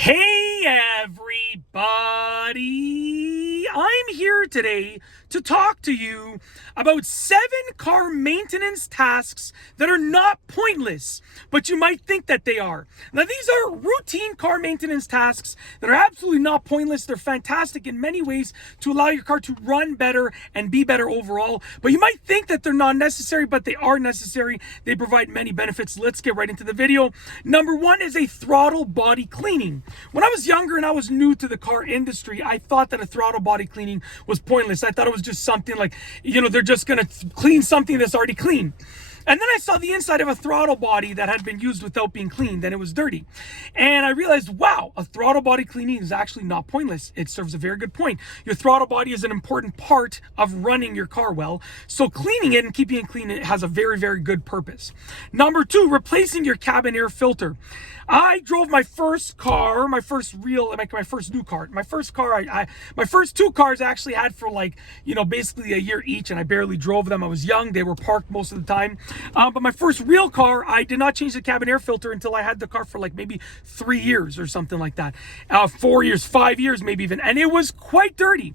Hey everybody! I'm here today to talk to you about 7 car maintenance tasks that are not pointless, but you might think that they are. Now, these are routine car maintenance tasks that are absolutely not pointless. They're fantastic in many ways to allow your car to run better and be better overall, but you might think that they're not necessary, but they are necessary. They provide many benefits. Let's get right into the video. Number 1 is a throttle body cleaning. When I was younger and I was new to the car industry, I thought that a throttle body cleaning was pointless. I thought it was just something like, they're just going to clean something that's already clean. And then I saw the inside of a throttle body that had been used without being cleaned, and it was dirty. And I realized, wow, a throttle body cleaning is actually not pointless. It serves a very good point. Your throttle body is an important part of running your car well. So cleaning it and keeping it clean, it has a very, very good purpose. Number 2, replacing your cabin air filter. I drove my first car, my first new car. My first car, my first 2 cars I actually had for basically a year each, and I barely drove them. I was young. They were parked most of the time. But my first real car, I did not change the cabin air filter until I had the car for maybe 3 years or something like that. 4 years, 5 years maybe even. And it was quite dirty.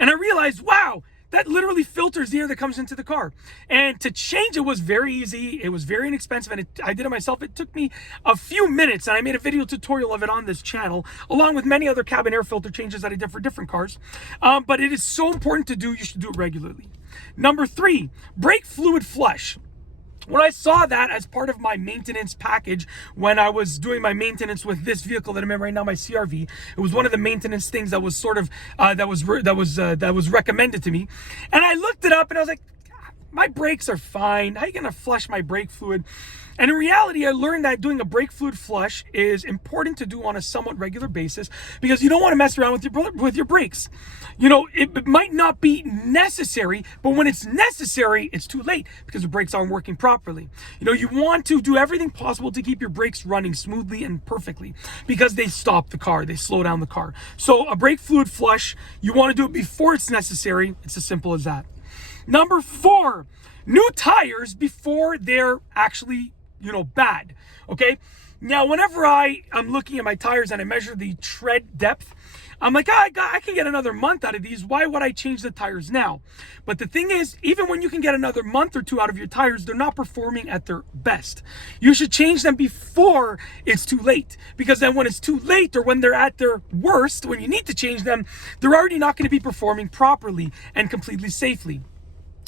And I realized, wow, that literally filters the air that comes into the car. And to change it was very easy. It was very inexpensive, and I did it myself. It took me a few minutes, and I made a video tutorial of it on this channel, along with many other cabin air filter changes that I did for different cars. But it is so important to do. You should do it regularly. Number 3, brake fluid flush. When I saw that as part of my maintenance package, when I was doing my maintenance with this vehicle that I'm in right now, my CRV, it was one of the maintenance things that was sort of that was recommended to me. And I looked it up, and I was like, my brakes are fine. How are you gonna flush my brake fluid? And in reality, I learned that doing a brake fluid flush is important to do on a somewhat regular basis, because you don't want to mess around with your brakes. It might not be necessary, but when it's necessary, it's too late because the brakes aren't working properly. You want to do everything possible to keep your brakes running smoothly and perfectly, because they stop the car, they slow down the car. So a brake fluid flush, you want to do it before it's necessary. It's as simple as that. Number 4, new tires before they're actually bad. Okay. Now, whenever I'm looking at my tires and I measure the tread depth, I'm like, I can get another month out of these. Why would I change the tires now? But the thing is, even when you can get another month or 2 out of your tires, they're not performing at their best. You should change them before it's too late, because then when it's too late, or when they're at their worst, when you need to change them, they're already not going to be performing properly and completely safely.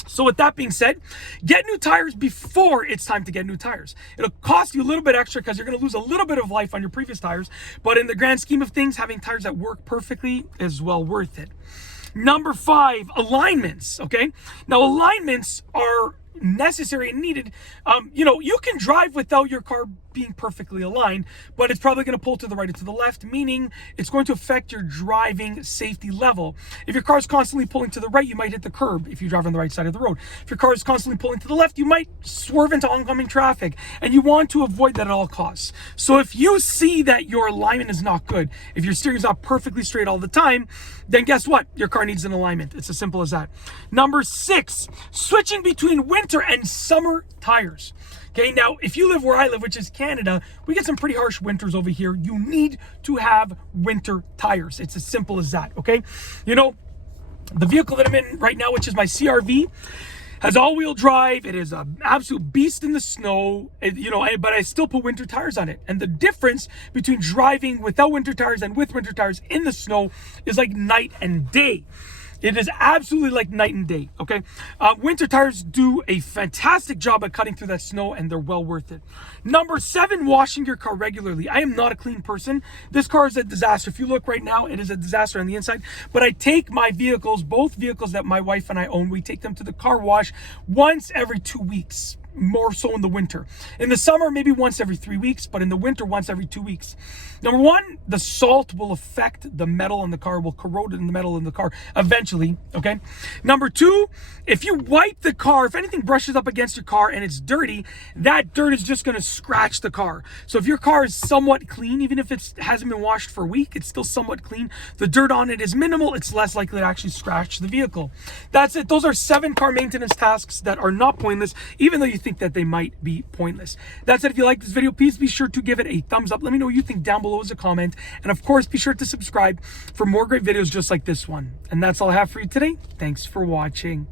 So with that being said, get new tires before it's time to get new tires. It'll cost you a little bit extra because you're going to lose a little bit of life on your previous tires. But in the grand scheme of things, having tires that work perfectly is well worth it. Number 5, alignments. Okay. Now, alignments are necessary and needed. You can drive without your car being perfectly aligned, but it's probably going to pull to the right or to the left, meaning it's going to affect your driving safety level. If your car is constantly pulling to the right, you might hit the curb if you drive on the right side of the road. If your car is constantly pulling to the left, you might swerve into oncoming traffic, and you want to avoid that at all costs. So if you see that your alignment is not good, if your steering is not perfectly straight all the time, then guess what? Your car needs an alignment. It's as simple as that. Number 6, switching between winter and summer tires. Okay, now, if you live where I live, which is Canada, we get some pretty harsh winters over here. You need to have winter tires. It's as simple as that, okay? The vehicle that I'm in right now, which is my CRV, has all-wheel drive. It is an absolute beast in the snow, but I still put winter tires on it. And the difference between driving without winter tires and with winter tires in the snow is like night and day. It is absolutely like night and day, okay? Winter tires do a fantastic job at cutting through that snow, and they're well worth it. Number 7, washing your car regularly. I am not a clean person. This car is a disaster. If you look right now, it is a disaster on the inside. But I take my vehicles, both vehicles that my wife and I own, we take them to the car wash once every 2 weeks. More so in the winter. In the summer, maybe once every 3 weeks, but in the winter, once every 2 weeks. Number 1, the salt will affect the metal in the car, will corrode the metal in the car eventually, okay? Number 2, if you wipe the car, if anything brushes up against your car and it's dirty, that dirt is just going to scratch the car. So if your car is somewhat clean, even if it hasn't been washed for a week, it's still somewhat clean. The dirt on it is minimal. It's less likely to actually scratch the vehicle. That's it. Those are 7 car maintenance tasks that are not pointless, even though you think that they might be pointless. That said, if you like this video, please be sure to give it a thumbs up. Let me know what you think down below as a comment. And of course, be sure to subscribe for more great videos just like this one. And that's all I have for you today. Thanks for watching.